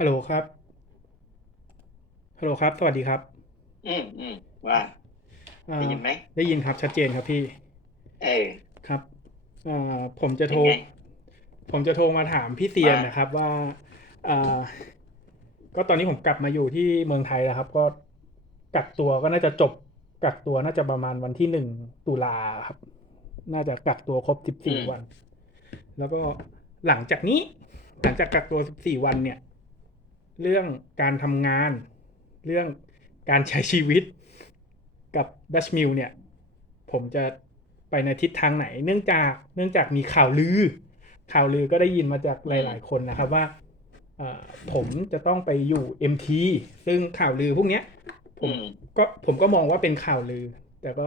ฮัลโหลครับ ฮัลโหลครับ สวัสดีครับ อืมอืมว่าอ่าได้ยินไหมได้ยินครับชัดเจนครับพี่ เออ ครับอ่าผมจะเป็โทนร ไง ผมจะโทรมาถามพี่เซียนว่านะครับว่าอ่าก็ตอนนี้ผมกลับมาอยู่ที่เมืองไทยแล้วครับ ก็กักตัวก็น่าจะจบกักตัวน่าจะประมาณวันที่หนึ่งตุลาครับ น่าจะกักตัวครบสิบสี่วัน แล้วก็หลังจากนี้ หลังจากกักตัวสิบสี่วันเนี่ย เรื่องการทำงาน เรื่องการใช้ชีวิตกับดัชมิลเนี่ยผมจะไปในทิศทางไหน เนื่องจากเนื่องจากมีข่าวลือ ข่าวลือก็ได้ยินมาจากหลาย ๆ คนนะครับว่าเอ่อผมจะต้องไปอยู่ MT ซึ่งข่าวลือพวกเนี้ยผมอืมก็ผมก็มองว่าเป็นข่าวลือ แต่ก็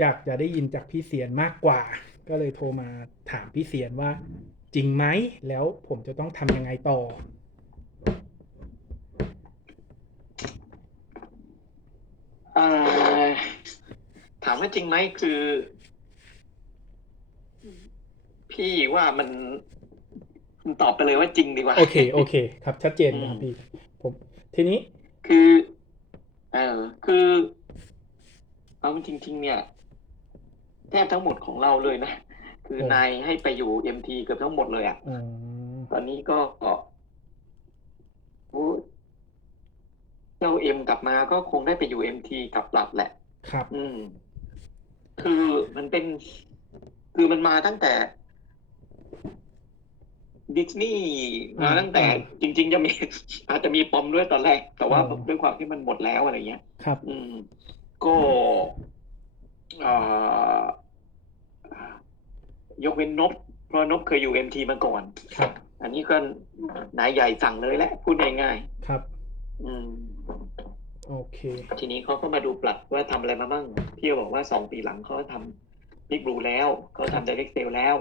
อยากจะได้ยินจากพี่เสียนมากกว่า ก็เลยโทรมาถามพี่เสียนว่าจริงไหม แล้วผมจะต้องทำยังไงต่อ เอ่อถาม ว่าจริงไหมคือ พี่ว่ามันมันตอบไปเลยว่าจริงดีกว่า โอเค โอเค ครับ ชัดเจนนะครับพี่ ผม ทีนี้ คือ เออคือ เอาจริง ๆ เนี่ยแทบทั้งหมดของเราเลยนะ คือโอ้นายให้ไปอยู่เอ็มทีเกือบทั้งหมดเลยอะอืมตอนนี้ก็โอ้เจ้าเอ็มกลับมาก็คงได้ไปอยู่เอ็มทีกับหลับแหละ ครับ อืม คือมันเป็น คือมันมาตั้งแต่ดิสนีย์มาอืมตั้งแต่อืมจริง ๆ จะมี อาจจะมีปมด้วยตอนแรก แต่ว่าอืมด้วยความที่มันหมดแล้วอะไรเงี้ย ครับ อืม ก็เอ่อยกเว้นนบ เพราะนบเคยอยู่เอ็มทีมาก่อน ครับ อันนี้ก็นายใหญ่สั่งเลยแหละ พูดง่ายครับๆอืม โอเค ทีนี้เขาก็มาดูปลัดว่าทำอะไรมาบ้างพี่ก็บอกว่าสองปีหลังเขาทำบิ๊กบลูแล้วเขาทำ direct sale แล้ว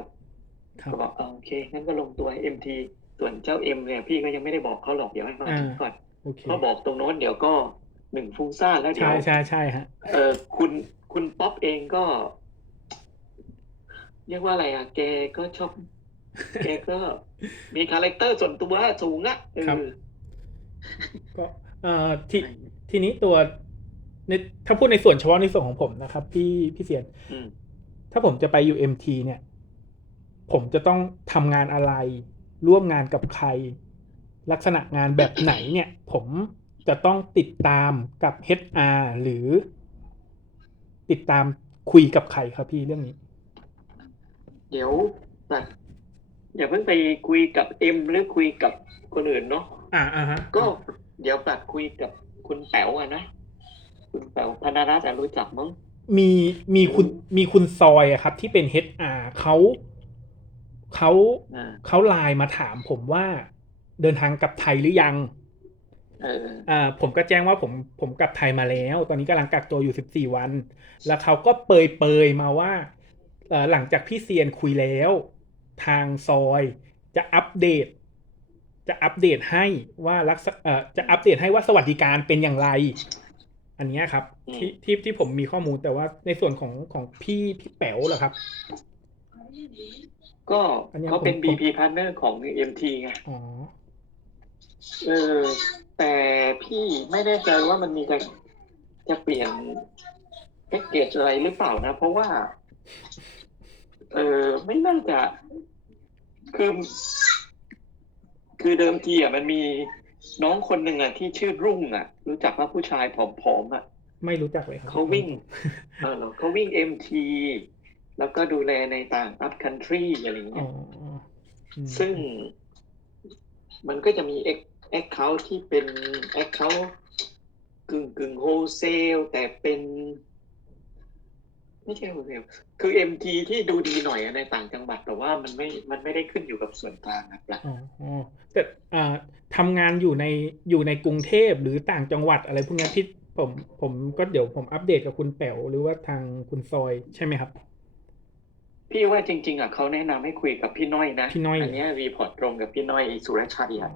ครับก็บอกเออโอเคงั้นก็ลงตัว MT ส่วนเจ้า M เนี่ยพี่ก็ยังไม่ได้บอกเขาหรอกเดี๋ยวให้เขาอ่าถึงก่อนโอเคเขาบอกตรงโน้นเดี๋ยวก็หนึ่งฟุ้งซ่านแล้วเดี๋ยใช่วใช่ใช่ฮะเออคุณคุณป๊อปเองก็ เรียกว่าอะไรอะ แกก็ชอบแกก็มีคาแรคเตอร์ส่วนตัวสูงอะเออครับก็เอ่อที ทีนี้ตัวในถ้าพูดในส่วนเฉพาะในส่วนของผมนะครับ พี่พี่เสียนอืมถ้าผมจะไปอยู่ MT เนี่ย ผมจะต้องทำงานอะไร ร่วมงานกับใคร ลักษณะงานแบบไหนเนี่ย ผมจะต้องติดตามกับ HR หรือ ติดตามคุยกับใครครับพี่เรื่องนี้ เดี๋ยวแบบอย่าเพิ่งไปคุยกับเอ็มหรือคุยกับคนอื่นเนาะอ่าอ่าฮะก็เดี๋ยวปัดคุยกับ คุณแป๋วอะนะ คุณแป๋วพนารัตน์อะรู้จักมั้ง มีมีคุณมีคุณซอยอะครับ ที่เป็น HR เขาเขาอ่าเขาไลน์มาถามผมว่าเดินทางกลับไทยหรือยัง เออ อ่าผมก็แจ้งว่าผมผมกลับไทยมาแล้ว ตอนนี้กำลังกักตัวอยู่14วัน แล้วเขาก็เปยเปยๆมาว่าเอ่อหลังจากพี่เซียนคุยแล้ว ทางซอยจะอัปเดต จะอัปเดตให้ว่าลักษณะเอ่อจะอัปเดตให้ว่าสวัสดิการเป็นอย่างไร อันเนี้ยครับอืมที่ที่ที่ผมมีข้อมูลแต่ว่าในส่วนของของพี่พี่แป๋วเหรอครับ ก็อันเนี้ยเขาเป็นผม BP partner ของ MT ไงอ๋อเออแต่พี่ไม่แน่ใจว่ามันมีจะจะเปลี่ยนแพ็กเกจอะไรหรือเปล่านะ เพราะว่า เออไม่น่าจะคือ คือเดิมทีอะมันมีน้องคนหนึ่งอะที่ชื่อรุ่งอะ รู้จักว่าผู้ชายผอมๆอะ ไม่รู้จักเลยครับเขาวิ่งเออเขาวิ่ง MT แล้วก็ดูแลในต่าง up country อะไรอย่างอ๋เงี้อยอืมซึ่งมันก็จะมี account ที่เป็น account กึ่งกึ่งโฮเซลแต่เป็น ไม่ใช่โฮเซลคือ MT ที่ดูดีหน่อยอะในต่างจังหวัดแต่ว่ามันไม่มันไม่ได้ขึ้นอยู่กับส่วนกลางนะครับอ๋ออ๋อแต่อ่าทำงานอยู่ในอยู่ในกรุงเทพหรือต่างจังหวัดอะไรพวกเนี้ยพี่ผมผมก็เดี๋ยวผมอัปเดตกับคุณแป๋วหรือว่าทางคุณซอยใช่ไหมครับพี่ว่าจริง ๆอะเขาแนะนำให้คุยกับพี่น้อยนะพี่น้อยอันเนี้รีพอร์ตตรงกับพี่น้อยสุรชัยอ๋ออะ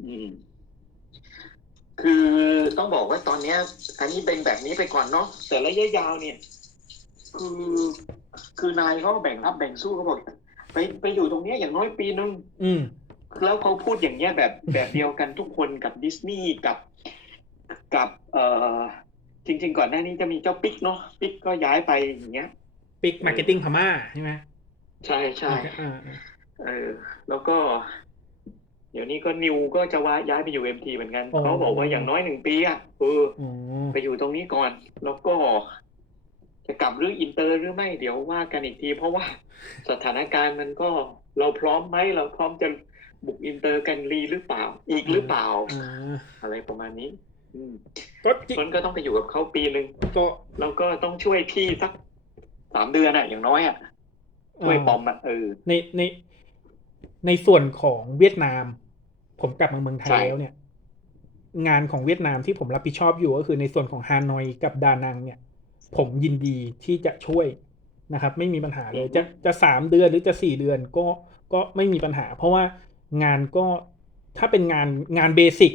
อืม คือต้องบอกว่าตอนเนี้ย อันนี้เป็นแบบนี้ไปก่อนเนาะแต่ระยะยาวเนี่ย คือคือนายเขาแบ่งรับแบ่งสู้เขาบอกไปไปอยู่ตรงเนี้ยอย่างน้อยปีนึงอืมแล้วเขาพูดอย่างเงี้ยแบบแบบเดียวกันทุกคนกับดิสนีย์กับกับเอ่อจริง ๆ ก่อนหน้านี้จะมีเจ้าปิ๊กเนาะปิ๊กก็ย้ายไปอย่างเงี้ยปิกมาร์เก็ตติ้งพม่าใช่ไหมใช่ใช่อ่าอ่าเออแล้วก็ เดี๋ยวนี้ก็นิวก็จะว่าย้ายไปอยู่เอ็มทีเหมือนกันเขาบอกว่าอย่างน้อยหนึ่งปีอะเอออ๋อไปอยู่ตรงนี้ก่อน แล้วก็ จะกลับหรืออินเตอร์หรือไม่เดี๋ยวว่ากันอีกที เพราะว่าสถานการณ์มันก็เราพร้อมไหมเราพร้อมจะบุกอินเตอร์กันรีหรือเปล่า อีกหรือเปล่าอ่าอะไรประมาณนี้อืมก็จริงมันก็ต้องไปอยู่กับเขาปีหนึ่งก็แล้วก็ต้องช่วยพี่สักสามเดือนอะอย่างน้อยอะช่วยปอมอะเออในในในส่วนของเวียดนาม ผมกลับมาเมืองไทยใช่แล้วเนี่ย งานของเวียดนามที่ผมรับผิดชอบอยู่ก็คือในส่วนของฮานอยกับดานังเนี่ย ผมยินดีที่จะช่วยนะครับ ไม่มีปัญหาเลยจะจะสามเดือนหรือจะสี่เดือนก็ก็ไม่มีปัญหา เพราะว่างานก็ถ้าเป็นงานงานเบสิก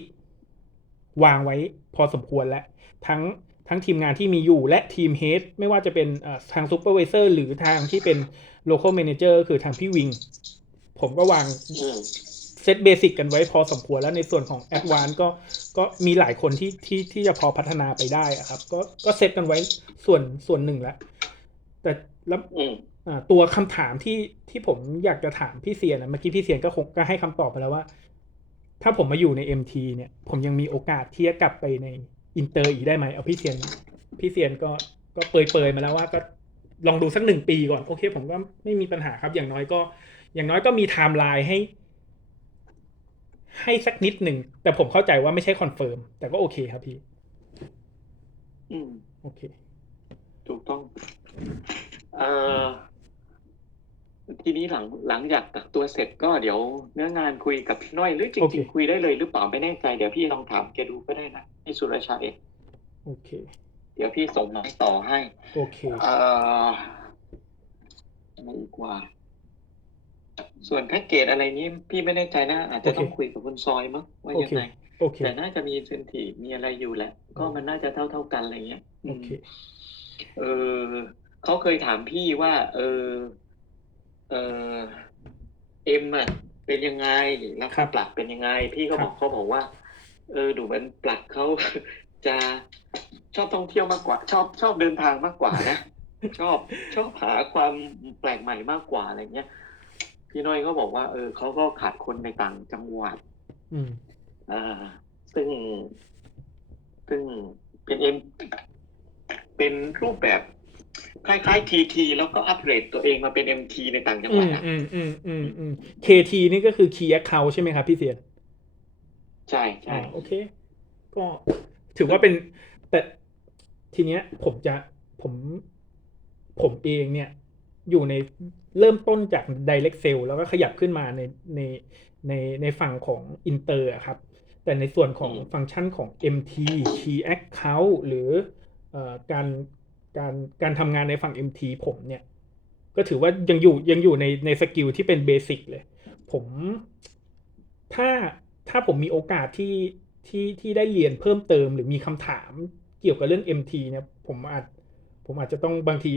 วางไว้พอสมควรแล้ว ทั้งทั้งทีมงานที่มีอยู่และทีมเฮดไม่ว่าจะเป็นเอ่อทางซูเปอร์วิเซอร์หรือทางที่เป็น local manager คือทางพี่วิง ผมก็วางอืมเซตเบสิกกันไว้พอสมควรแล้วในส่วนของแอดวานก็ก็มีหลายคนที่ที่ที่จะพอพัฒนาไปได้อะครับ ก็ก็เซตกันไว้ส่วนส่วนหนึ่งแล้วแต่แล้วอืมอ่าตัวคำถามที่ที่ผมอยากจะถามพี่เซียนนะเมื่อกี้พี่เซียนก็คงก็ให้คำตอบไปแล้วว่า ถ้าผมมาอยู่ใน MT เนี่ย ผมยังมีโอกาสที่จะกลับไปในอินเตอร์อีกได้ไหมเอาพี่เซียนพี่เซียนก็ก็เปรยเปรยๆมาแล้วว่าก็ลองดูสักหนึ่งปีก่อน โอเค ผมก็ไม่มีปัญหาครับอย่างน้อยก็ อย่างน้อยก็มีไทม์ไลน์ให้ ให้สักนิดหนึ่ง แต่ผมเข้าใจว่าไม่ใช่คอนเฟิร์มแต่ก็โอเคครับพี่ อืม โอเค ถูกต้องเอ่อทีนี้หลังหลังจากกักตัวเสร็จก็เดี๋ยวเนื้องานคุยกับพี่น้อยหรือจโอเคริง ๆ คุยได้เลยหรือเปล่าไม่แน่ใจเดี๋ยวพี่ลองถามแกดูก็ได้นะพี่สุรชัยโอเค เดี๋ยวพี่ส่งมาต่อให้ โอเคเอ่ออะไรอีกว่า ส่วนแพ็กเกจอะไรนี้พี่ไม่แน่ใจนะ อาจจะโอเคต้องคุยกับคุณซอยมั้งว่าโอยังเคไงโอเคแต่น่าจะมีเซนทีมีอะไรอยู่แหละ ก็มันน่าจะเท่าเท่าๆกันอะไรเงี้ยโอเคเออเขาเคยถามพี่ว่า เออเออเอ็มอะเป็นยังไงแล้วครัค่าบปรับเป็นยังไง พี่ก็ครับบอกเขาบอกว่า เออ ดูเหมือนปลัดเขาจะชอบท่องเที่ยวมากกว่า ชอบชอบเดินทางมากกว่านะชอบชอบหาความแปลกใหม่มากกว่าอะไรเงี้ย พี่น้อยก็บอกว่า เออเขาก็ขาดคนในต่างจังหวัด อืม อ่า ซึ่ง ซึ่งเป็นเอ็มเป็นรูปแบบคล้ายๆทีทีแล้วก็อัปเกรดตัวเองมาเป็นเอ็มทีในต่างจังหอืวัดมอะอืมอืมอืมอืม KT นี่ก็คือ Key Account ใช่ไหมครับพี่เซียนใช่ใช่ อ่าโอเค ก็ถือว่าเป็นแต่ทีเนี้ยผมจะผมผมเองเนี่ย อยู่ในเริ่มต้นจาก direct sale แล้วก็ขยับขึ้นมาในในในในฝั่งของ Inter อะครับ แต่ในส่วนของฟังก์ชันของ MT Key Account หรือเอ่อการการการทำงานในฝั่ง MT ผมเนี่ย ก็ถือว่ายังอยู่ยังอยู่ในในสกิลที่เป็นเบสิกเลย ผมถ้าถ้าผมมีโอกาสที่ที่ที่ได้เรียนเพิ่มเติมหรือมีคำถามเกี่ยวกับเรื่อง MT เนี่ยผมอาจผมอาจจะต้องบางที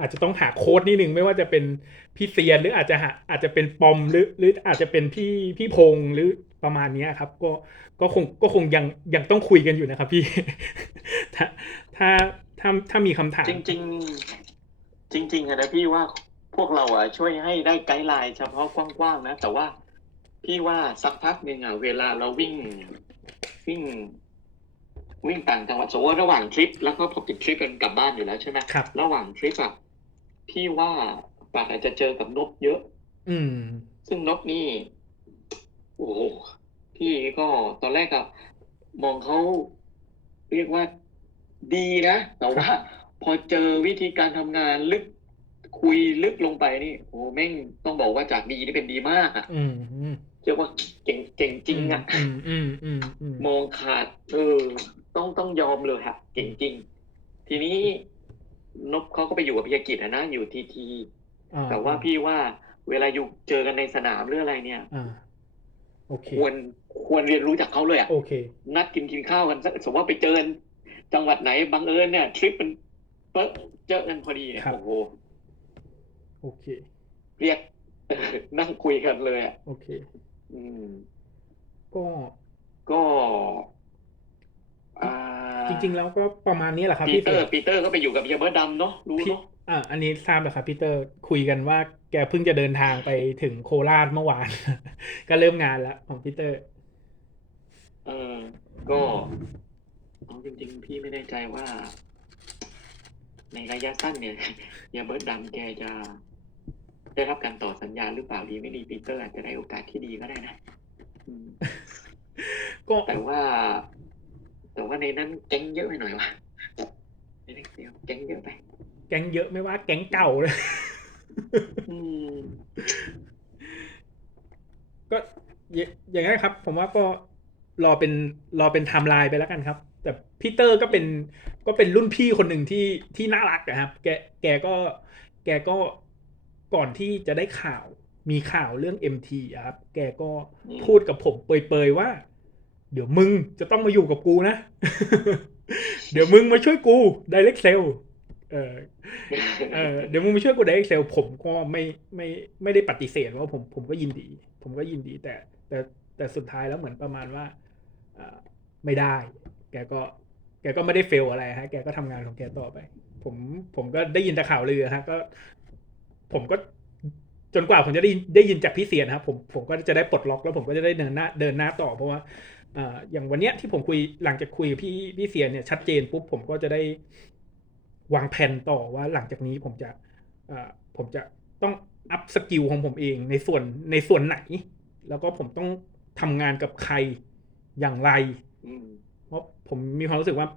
อาจจะต้องหาโค้ดนิดนึงไม่ว่าจะเป็นพี่เซียนหรืออาจจะหาอาจจะเป็นปอมหรือหรืออาจจะเป็นพี่พี่พงษ์หรือประมาณเนี้ยครับ ก็ก็คงก็คงยังยังต้องคุยกันอยู่นะครับพี่ ถ้าถ้าถ้าถ้ามีคำถามจริงๆจริงๆอะนะพี่ว่าพวกเราอะช่วยให้ได้ไกด์ไลน์เฉพาะกว้างๆนะ แต่ว่าพี่ว่าสักพักหนึ่งอะเวลาเราวิ่งวิ่งวิ่งต่างจังหวัดสมมติว่าระหว่างทริปแล้วก็พอปิดทริปกันกลับบ้านอยู่แล้วใช่ไหมครับระหว่างทริปอะ พี่ว่าปากอาจจะเจอกับนกเยอะ อืม ซึ่งนกนี่โอ้โหพี่ก็ตอนแรกอะมองเขาเรียกว่าดีนะ แต่ว่า พอเจอวิธีการทำงานลึกคุยลึกลงไปนี่โอ้แม่งต้องบอกว่าจากดีนี่เป็นดีมากอะอืมอืมเรียกว่าเก่งเก่งจริงอะอืมอืมอืมอืมมองขาด เออ ต้องต้องยอมเลยฮะเก่งจริง ทีนี้ นกเขาก็ไปอยู่กับพิยากิจอะนะอยู่ทีทีอ่แต่ว่าพี่ว่าเวลาอยู่เจอกันในสนามหรืออะไรเนี่ยอ่าโอเคควรควรเรียนรู้จากเขาเลยอะโอเคนัดกินกินข้าวกันสักสมมติว่าไปเจอกันจังหวัดไหนบังเอิญเนี่ยทริปมันเปิ๊ะเจอกันพอดีเนี่ยครับโอ้โหโอเค เรียกนั่งคุยกันเลยอะโอเคออืมก็ก็อ่า จริง ๆ แล้วก็ประมาณนี้แหละครับปีพี่เตอเสืร์อปีเตอร์ก็ไปอยู่กับเฮียเบิร์ดดำเนาะรู้พี่เนาะอ่าอันนี้ทราบแล้วครับพี่เตอร์คุยกันว่าแกเพิ่งจะเดินทางไปถึงโคราชเมื่อวาน ก็เริ่มงานแล้วของพี่เตอร์ เออก็เอาจริง ๆ พี่ไม่แน่ใจว่า ในระยะสั้นเนี่ยเฮียเบิร์ดดำแกจะได้รับการต่อสัญญาหรือเปล่าดีไม่ดีปีเตอร์อาจจะได้โอกาสที่ดีก็ได้นะอืมก็แต่ว่า แต่ว่าในนั้นแก๊งเยอะไปหน่อยวะในนั้นเดียวแก๊งเยอะไป แก๊งเยอะไม่ว่า แก๊งเก่าเลยอืมก็อย่าอย่างนั้นครับ ผมว่าก็รอเป็นรอเป็นไทม์ไลน์ไปแล้วกันครับ แต่พีเตอร์ก็เป็นก็เป็นรุ่นพี่คนหนึ่งที่ที่น่ารักนะครับ แกแกก็แกก็ก่อนที่จะได้ข่าวมีข่าวเรื่อง MT อะครับ แกก็อืมพูดกับผมเปรยๆว่า เดี๋ยวมึงจะต้องมาอยู่กับกูนะ เดี๋ยวมึงมาช่วยกู Direct Sale เออเออเดี๋ยวมึงมาช่วยกูได้ Excel ผมก็ไม่ไม่ไม่ได้ปฏิเสธว่าผมผมก็ยินดี ผมก็ยินดี แต่ แต่แต่สุดท้ายแล้วเหมือนประมาณว่าเออไม่ได้ แกก็ แกก็ไม่ได้เฟลอะไรฮะ แกก็ทำงานของแกต่อไป ผมผมก็ได้ยินแต่ข่าวลือฮะ ก็ ผมก็จนกว่าผมจะได้ได้ยินจากพี่เสียนครับผมผมก็จะได้ปลดล็อกแล้วผมก็จะได้เดินหน้าเดินหน้าต่อเพราะว่า อย่างวันเนี้ยที่ผมคุยหลังจากคุยกับพี่พี่เสียเนี่ยชัดเจนปุ๊บผมก็จะได้วางแผนต่อว่าหลังจากนี้ผมจะผมจะต้องอัพสกิลของผมเองในส่วนในส่วนไหน แล้วก็ผมต้องทำงานกับใครอย่างไรเพราะผมมีความรู้สึกว่า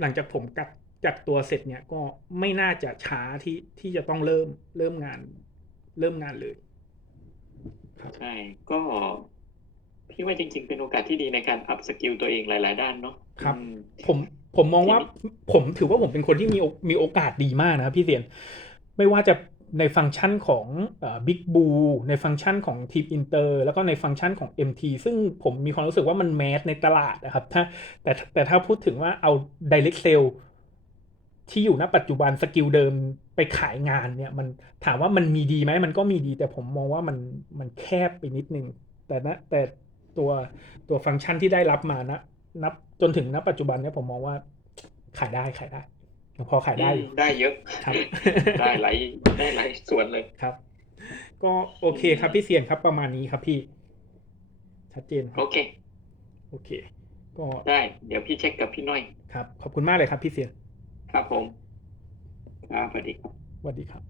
หลังจากผมกักจากตัวเสร็จเนี่ยก็ไม่น่าจะช้าที่ที่จะต้องเริ่มเริ่มงาน เริ่มงานเลยใช่ก็ พี่ว่าจริง ๆ เป็นโอกาสที่ดีในการอัพสกิลตัวเองหลาย ๆ ด้านเนาะครับอืมผมผมมองว่าผมถือว่าผมเป็นคนที่มีโอมีโอกาสดีมากนะครับพี่เสียน ไม่ว่าจะในฟังก์ชันของบิ๊กบูในฟังก์ชันของทีมอินเตอร์แล้วก็ในฟังก์ชันของ MT ซึ่งผมมีความรู้สึกว่ามันแมสในตลาดนะครับถ้าแต่แต่ถ้าพูดถึงว่าเอา Direct Sale ที่อยู่ณปัจจุบันสกิลเดิมไปขายงานเนี่ยมันถามว่ามันมีดีไหมมันก็มีดีแต่ผมมองว่ามันมันแคบไปนิดนึงแต่นะแต่ ตัวตัวฟังก์ชันที่ได้รับมานะนับจนถึงณปัจจุบันเนี่ยผมมองว่าขายได้ขายได้ยังพอขายได้อยู่ได้เยอะครับ ได้หลายได้หลายส่วนเลยครับ ก็โอเคครับพี่เซียนครับประมาณนี้ครับพี่ ชัดเจนครัโอบเค โอเค ก็ได้ เดี๋ยวพี่เช็คกับพี่น้อยครับ ขอบคุณมากเลยครับพี่เซียนครับผมครับสวัสดีครับสวัสดีครับ